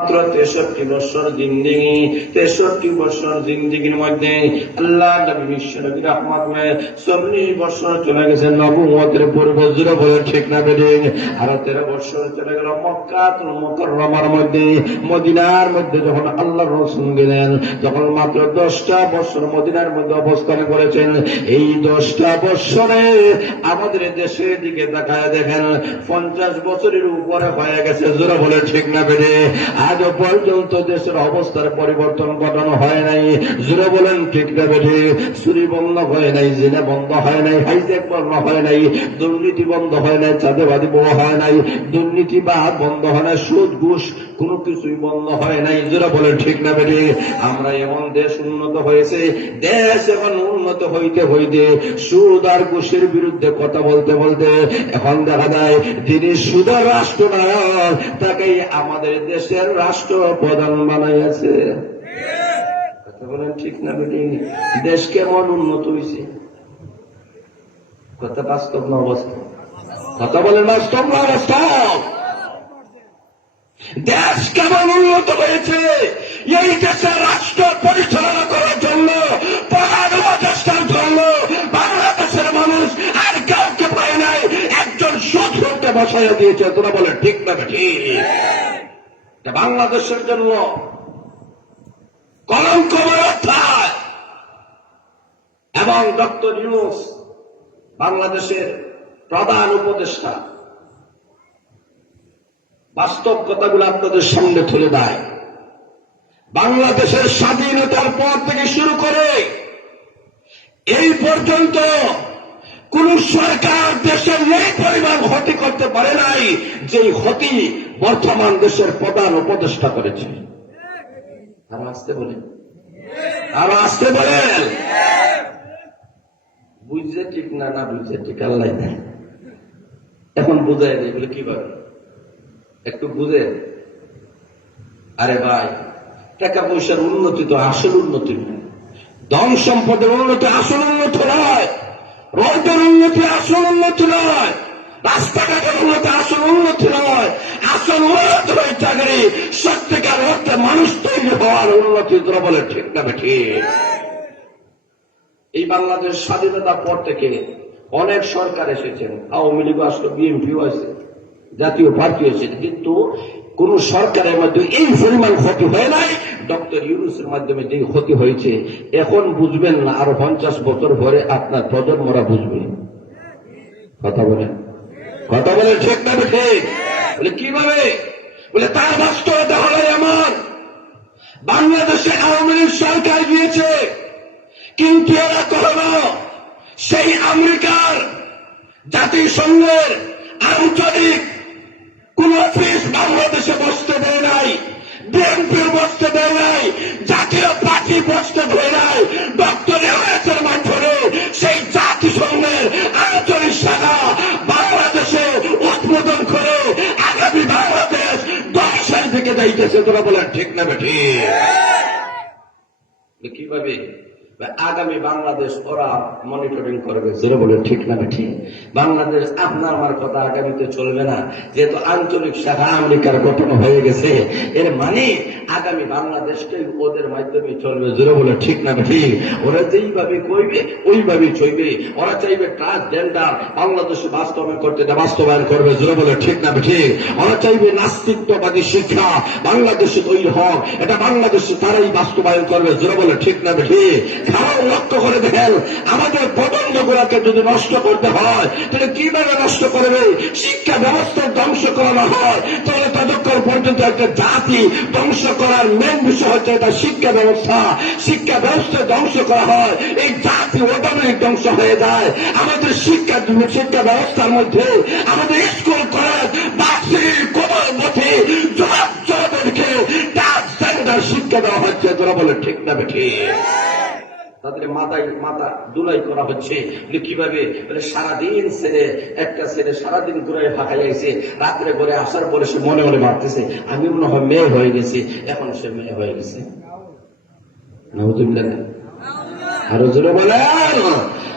মাত্র 63 বছর জিন্দেগি, 63 বছর জিন্দেগির মধ্যে আল্লাহ নবী বিশ্বনবী রহমত মে 40 বছর চলে গেছে নবুয়তের পূর্বে। জুড়ে বলে ঠিক না বেঠিক? আর 13 বছর চলে গেল মক্কাতুল মুকাররমার মধ্যে, মদিনার মধ্যে যখন আল্লাহর রাসূল গেলেন, যখন মাত্র 10টা বছর মদিনার মধ্যে অবস্থান করেছেন। এই 10টা বছরে আমাদের দেশের দিকে তাকায় দেখেন 50 বছরের উপরে হয়ে গেছে। জোরে বলে ঠিক না বেঠে? আজও পর্যন্ত দেশের অবস্থার পরিবর্তন ঘটানো হয় নাই। জোরে বলেন ঠিক না বেঠে? চুরি বন্ধ হয় নাই, জিনা বন্ধ হয় নাই, হাইজ্যাক বন্ধ হয় নাই, দুর্নীতি বন্ধ হয় নাই, চাঁদাবাজি হয় নাই, দুর্নীতিবাদ বন্ধ হয় নাই, সুদ ঘুষ কোনো কিছুই বন্ধ হয় নাই। জোরে বলেন ঠিক না বেঠে? আমরা এমন দেশ উন্নত হয়েছে, দেশ এখন উন্নত হইতে হইতে সুদ আর ঘুষের বিরুদ্ধে কথা বলতে বলতে এখন দেখা যায় যিনি সুদের রাষ্ট্রনায়ক তাকেই আমাদের দেশের রাষ্ট্রপ্রধান বানাইয়াছে। কথা বলেন ঠিক না বেটি? দেশ কেমন উন্নত হয়েছে? কথা বাস্তব না অবাস্তব? কথা বলেন বাস্তব না অবাস্তব? দেশ কেমন উন্নত হয়েছে? এই দেশের রাষ্ট্র পরিচালনা করার জন্য, প্রধান উপদেষ্টার জন্য বাংলাদেশের মানুষ আর কাউকে পায় নাই, একজন সুদকে বসাইয়া দিয়েছে। তোরা বলে ঠিক না ঠিক? বাংলাদেশের জন্য কলঙ্কময় অধ্যায়। এবং ডক্টর ইউনূস বাংলাদেশের প্রধান উপদেষ্টা বাস্তব কথাগুলো আপনাদের সামনে তুলে দেয়। বাংলাদেশের স্বাধীনতার পর থেকে শুরু করে এই পর্যন্ত কোন সরকার দেশের এই পরিমাণ ক্ষতি করতে পারে নাই যে ক্ষতি বর্তমান দেশের প্রধান উপদেষ্টা করেছে। আরো আসতে বলেন, আরো আসতে বলেন। বুঝছে ঠিক না? না বুঝছে ঠিক আল্লাহ নাই। এখন বুঝাই দেয় বলে কিভাবে? একটু বুঝে। আরে ভাই, টাকা পয়সার উন্নতি তো আসল উন্নতি নয়, ধন সম্পদের উন্নতি আসল উন্নতি নয়, রোডের উন্নতি আসল উন্নতি নয়, রাস্তাঘাটের উন্নতি আসল উন্নতি নয়। আসল উন্নতি হয় চাকরি, সত্যিকার অর্থে মানুষ তৈরি হওয়ার উন্নতি। তোরা বলে ঠিক না ঠিক? এই বাংলাদেশ স্বাধীনতার পর থেকে অনেক সরকার এসেছেন, আওয়ামী লীগ আসলো, বিএনপিও আছে, জাতীয় পার্টি আছে, কিন্তু কোন সরকারের মধ্যে এই পরিমাণ ক্ষতি হয় নাই ডক্টর ইউনূসের মাধ্যমে যে ক্ষতি হয়েছে। এখন বুঝবেন না, আরো 50 বছর পরে আপনার প্রজন্মরা বুঝবে। কথা বলেন, কথা বলেন ঠিক না ঠিক? বলে কিভাবে? বলে তার বাস্তবতা হলো এমন, বাংলাদেশে আওয়ামী লীগ সরকার গিয়েছে, কিন্তু এরা কখনো সেই আমেরিকার জাতিসংঘের আঞ্চলিক কোন অফিস বাংলাদেশে বসতে দেয় নাই, বিএনপির বসতে দেয় নাই, জাতীয় পার্টি বসতে দেয় নাই। ডক্টর ইউনূসের মাধ্যমে সেই জাতিসংঘের আঞ্চলিক শাখা বাংলাদেশে উদ্বোধন করে আগামী বাংলাদেশ ধ্বংসের দিকে যাইতেছে। তোরা বলেন ঠিক না ঠিক? কিভাবে আগামী বাংলাদেশ ওরা মনিটরিং করবে? যেটা বলে ঠিক না ঠিক? বাংলাদেশ আপনার আমার কথা আগামীতে চলবে না, যেহেতু আঞ্চলিক শাখা আমেরিকার গঠন হয়ে গেছে। এর মানে আগামী বাংলাদেশকে ওদের মাধ্যমে চলবে। যেটা বলে ঠিক না ঠিক? ওরা যেইভাবে কইবে ওইভাবে চলবে। ওরা চাইবে ট্রান্সজেন্ডার বাংলাদেশে বাস্তবায়ন করতে, বাস্তবায়ন করবে। যেটা বলে ঠিক না ঠিক? ওরা চাইবে নাস্তিত্ববাদী শিক্ষা বাংলাদেশে তৈরি হোক, এটা বাংলাদেশে তারাই বাস্তবায়ন করবে। যেটা বলে ঠিক না ঠিক? খারাপ লক্ষ্য করে দেখেন, আমাদের প্রজন্মগুলোকে যদি নষ্ট করতে হয় তাহলে কিভাবে নষ্ট করবে? শিক্ষা ব্যবস্থা ধ্বংস করানো হয় তাহলে ততক্ষণ পর্যন্ত একটা জাতি ধ্বংস করার মেন বিষয় হচ্ছে এটা শিক্ষা ব্যবস্থা। শিক্ষা ব্যবস্থা ধ্বংস করা হয়, এই জাতি অটোমেটিক ধ্বংস হয়ে যায়। আমাদের শিক্ষা ব্যবস্থার মধ্যে আমাদের স্কুল কলেজ বার্ষিক কোমলমতি যুবকদেরকে ট্রান্সজেন্ডার শিক্ষা দেওয়া হচ্ছে। তোরা বলে ঠিক না ঠিক? তাদের মাথা দুলাই করা হচ্ছে। কিভাবে? সারাদিন ছেলে, একটা ছেলে সারাদিন ঘুরে ফাঁকাই আইছে, রাত্রে ঘরে আসার পরে সে মনে মনে ভাবতেছে আমি মনে হয় মেয়ে হয়ে গেছি। এখন সে মেয়ে হয়ে গেছে। আরো জোরে বলেন।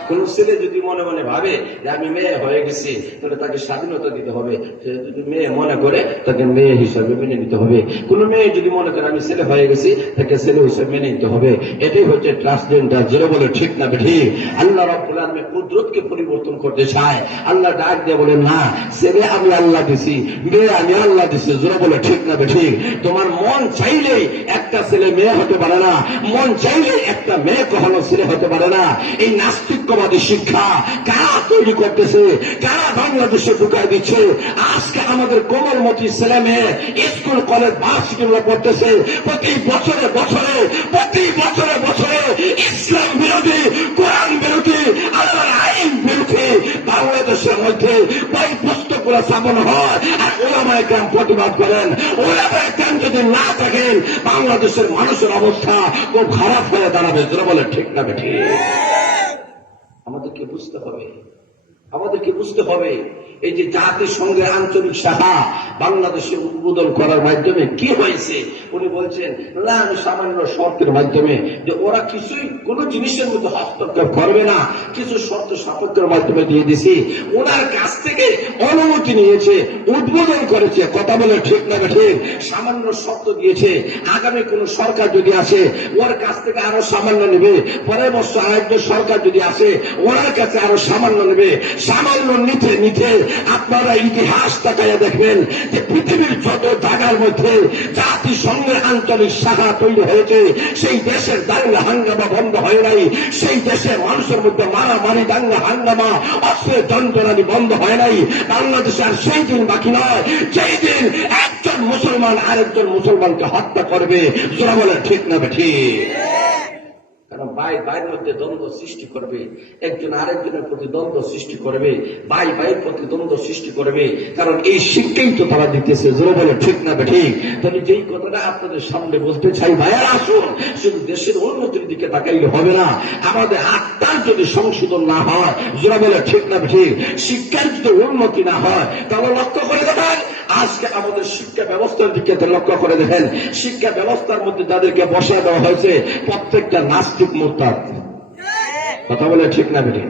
কোন ছেলে যদি মনে মনে ভাবে যে আমি মেয়ে হয়ে গেছি, তাহলে তাকে স্বাধীনতা দিতে হবে। সে যদি মেয়ে মনে করে তাকে মেয়ে হিসাবে মেনে নিতে হবে। কোন মেয়ে যদি মনে করে আমি ছেলে হয়ে গেছি, তাকে ছেলে হিসাবে মেনে নিতে হবে। এটাই হচ্ছে ট্রান্সজেন্ডার। যেটা বলে ঠিক না ঠিক? আল্লাহ রাব্বুল আলামিন কুদরতকে পরিবর্তন করতে চায়। আল্লাহ ডাক দিয়ে বলেন, না, ছেলে আমি আল্লাহ দিছি, মেয়ে আমি আল্লাহ দিছি। যেটা বলে ঠিক না ঠিক? তোমার মন চাইলেই একটা ছেলে মেয়ে হতে পারে না, মন চাইলে একটা মেয়ে কখনো ছেলে হতে পারে না। এই নাস্তিকবাদী শিক্ষা কারা তৈরি করতেছে, কারা বাংলাদেশে ঢুকাই দিচ্ছে? আজকে আমাদের কোমলমতি ছেলে মেয়ে স্কুল কলেজ ভার্সিটিগুলো পড়তেছে, প্রতি বছরে বছরে ইসলাম বিরোধী, কোরআন বিরোধী, আল্লাহর আইন বিরোধী বাংলাদেশের মধ্যে বই পুস্তকগুলো ছাপানো হয়, আর ওলামায়ে কেরাম প্রতিবাদ করেন। ওলামায়ে কেরাম যদি না থাকেন, বাংলাদেশের মানুষের অবস্থা খুব খারাপ হয়ে দাঁড়াবে। যারা বলে ঠিক না ঠিক? আমাদেরকে বুঝতে হবে এই যে জাতিসংঘের আঞ্চলিক শাখা বাংলাদেশে উদ্বোধন করার মাধ্যমে কি হয়েছে। উনি বলছেন, না, আমি সামান্য শর্তের মাধ্যমে, যে ওরা কিছুই কোন জিনিসের মধ্যে হস্তক্ষেপ করবে না, কিছু শর্ত সাপেক্ষের মাধ্যমে দিয়ে দিছি। ওনার কাছ থেকে অনুমতি নিয়েছে, উদ্বোধন করেছে। কথা বলে ঠিক না ঠিক? সামান্য শর্ত দিয়েছে। আগামী কোন সরকার যদি আসে, ওর কাছ থেকে আরো সামান্য নেবে। পরের বছর আরেকজন সরকার যদি আসে, ওনার কাছে আরো সামান্য নেবে। সামান্য নিতে আপনারা ইতিহাস তাকাইয়া দেখবেন যে পৃথিবীর যত জায়গার মধ্যে জাতিসংঘের আঞ্চলিক শাখা তৈরি হয়েছে, সেই দেশের দাঙ্গা হাঙ্গামা বন্ধ হয় নাই, সেই দেশের মানুষের মধ্যে মারামারি, দাঙ্গা হাঙ্গামা, অস্ত্রের যন্ত্রণানি বন্ধ হয় নাই। বাংলাদেশে আর সেই দিন বাকি নয় যেই দিন একজন মুসলমান আরেকজন মুসলমানকে হত্যা করবে। যারা বলে ঠিক না ঠিক? কারণ ভাইয়ের মধ্যে দ্বন্দ্ব সৃষ্টি করবে, একজন আরেকজনের প্রতি দ্বন্দ্ব সৃষ্টি করবে, ভাইয়ের প্রতি দ্বন্দ্ব সৃষ্টি করবে। কারণ এই শিক্ষাই তো তারা দিতেছে। যারা বলে ঠিক না ঠিক? তাহলে যেই কথাটা আপনাদের সামনে বলতে চাই, ভাইয়ার আসুন, শুধু দেশের উন্নতির দিকে তাকাইলে হবে না, আমাদের আত্মার যদি সংশোধন না হয়, যারা বলে ঠিক না ঠিক, শিক্ষার যদি উন্নতি না হয়, তাহলে লক্ষ্য করে দেখেন আজকে আমাদের শিক্ষা ব্যবস্থার দিকে লক্ষ্য করে দেখেন, শিক্ষা ব্যবস্থার মধ্যে যাদেরকে বসায় দেওয়া হয়েছে, প্রত্যেকটা নাস্তিক মুরতাদ। কথা বলে ঠিক না বেঠিক?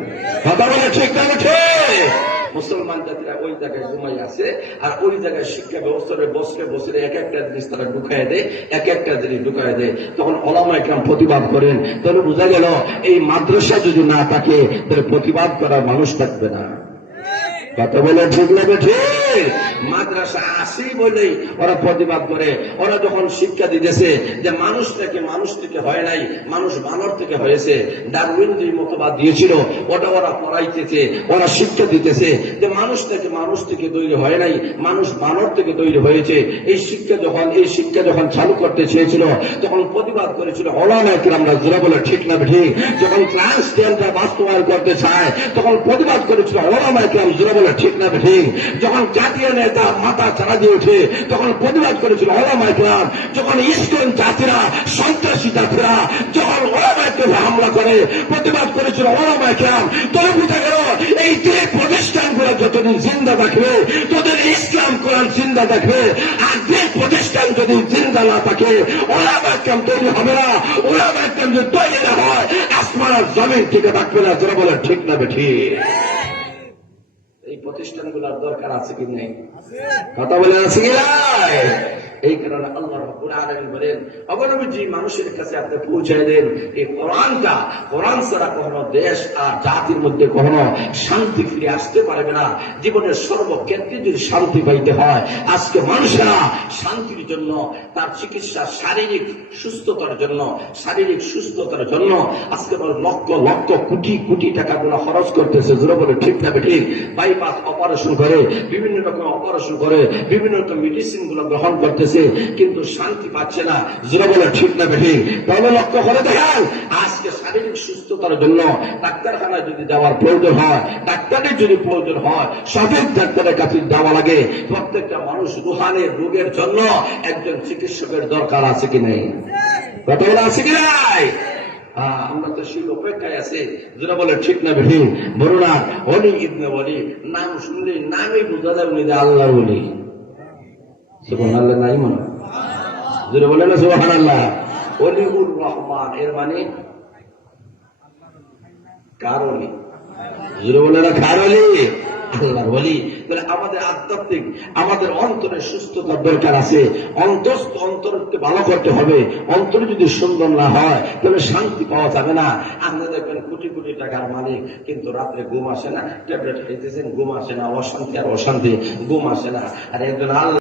কথা বলে ঠিক না বেঠিক? মুসলমান জাতিরা ওই জায়গায় ঘুমাই আছে, আর ওই জায়গায় শিক্ষা ব্যবস্থার বছরে এক একটা জিনিস তারা ঢুকায় দেয়, এক একটা জিনিস ঢুকায় দেয়। তখন ওলামায়ে কেরাম প্রতিবাদ করেন। তাহলে বোঝা গেল এই মাদ্রাসা যদি না থাকে, তাহলে প্রতিবাদ করার মানুষ থাকবে না। কথা বলে ঠিক লাগে ঠিক? মাদ্রাসা আসি বলেই ওরা প্রতিবাদ করে। ওরা যখন শিক্ষা দিতেছে যে মানুষ থেকে হয় নাই, মানুষ বানর থেকে হয়েছে, ডারউইন যে মতবাদ দিয়েছিল ওটা ওরা পড়াইতেছে, ওরা শিক্ষা দিতেছে যে মানুষ থেকে তৈরি হয় নাই, মানুষ বানর থেকে তৈরি হয়েছে। এই শিক্ষা যখন চালু করতে চেয়েছিল, তখন প্রতিবাদ করেছিল ওলামায়ে কেরামরা। যারা বলে ঠিক না ঠিক? যখন ট্রান্সজেন্ডার বাস্তবায়ন করতে চায়, তখন প্রতিবাদ করেছিল ওলামায়ে কেরাম। যারা বলে ঠিক না ঠিক? যখন জাতীয় নেতা মাথা চারা দিয়ে ওঠে, তখন প্রতিবাদ করেছিল ওলামায়ে কেরাম। যখন ইসকন জাতিরা, সন্ত্রাসী জাতিরা যখন ওলামায়ে কেরামে হামলা করে, প্রতিবাদ করেছিল ওলামায়ে কেরাম। তবে বোঝা গেল এই যে প্রতিষ্ঠানগুলো যতদিন জিন্দা থাকবে, তোদের ইসলাম কোরআন জিন্দা থাকবে। আর যে প্রতিষ্ঠান যদি জিন্দা না থাকে, ওলামায়ে কেরাম তৈরি হবে না। ওলামায়ে কেরাম যদি তৈরি না হয়, আসমান আর জমিন টিকে থাকবে না। যারা বলে ঠিক না বেঠিক? এই প্রতিষ্ঠানগুলোর দরকার আছে কি নেই? কথা বলে আছে কি নাই? এই কারণে আল্লাহ রাব্বুল আলামিন বলেন, অবনবীজি মানুষের কাছে আপনি পৌঁছায় দেন এই কোরআন ছাড়া কখনো দেশ আর জাতির মধ্যে কখনো শান্তি ফিরে আসতে পারবে না। জীবনের সর্বক্ষেত্রে যদি শান্তি পাইতে হয়, আজকে মানুষেরা শান্তির জন্য, তার চিকিৎসা, শারীরিক সুস্থতার জন্য আজকে লক্ষ লক্ষ কোটি টাকা গুলো খরচ করতেছে। জোরে বলে ঠিক না ঠিক? বাইপাস অপারেশন করে, বিভিন্ন রকম অপারেশন করে, বিভিন্ন রকম মেডিসিন গুলো গ্রহণ করতেছে, কিন্তু শান্তি পাচ্ছে না। যেটা বলে ঠিক না বেঠিক? তাহলে লক্ষ্য করে দেখেন, আজকে শারীরিক সুস্থতার জন্য ডাক্তারখানায় যদি যাওয়ার প্রয়োজন হয়, ডাক্তারের যদি প্রয়োজন হয়, সঠিক ডাক্তারের কাছে যাওয়া লাগে। প্রত্যেকটা মানুষ রুহানি রোগের জন্য একজন চিকিৎসকের দরকার আছে কি নাই? কথা বলে আছে কি নাই? আমরা তো সেই অপেক্ষায় আছি। যেটা বলে ঠিক না বেঠিক? বলো না, ওলি ইবনে ওলি নাম শুনলে নামই বোঝা যায় উনি যে আল্লাহ ওলি। সুবহানাল্লাহ নাই মনে? যেটা বলে না সুবহানাল্লাহ। ওলিউর রহমান এর মানে কার ওলি? জোরে বলে না কার ওলি? আল্লাহর ওলি। তাহলে আমাদের আধ্যাত্মিক, আমাদের অন্তরের সুস্থতার দরকার আছে। অন্তরকে ভালো করতে হবে। অন্তর যদি সুন্দর না হয় তাহলে শান্তি পাওয়া যাবে না। আপনি দেখবেন কোটি কোটি টাকার মালিক, কিন্তু রাত্রে ঘুম আসে না, ট্যাবলেট খাইতেছেন, ঘুম আসে না, অশান্তি আর অশান্তি, ঘুম আসে না। আর একজন আল্লাহ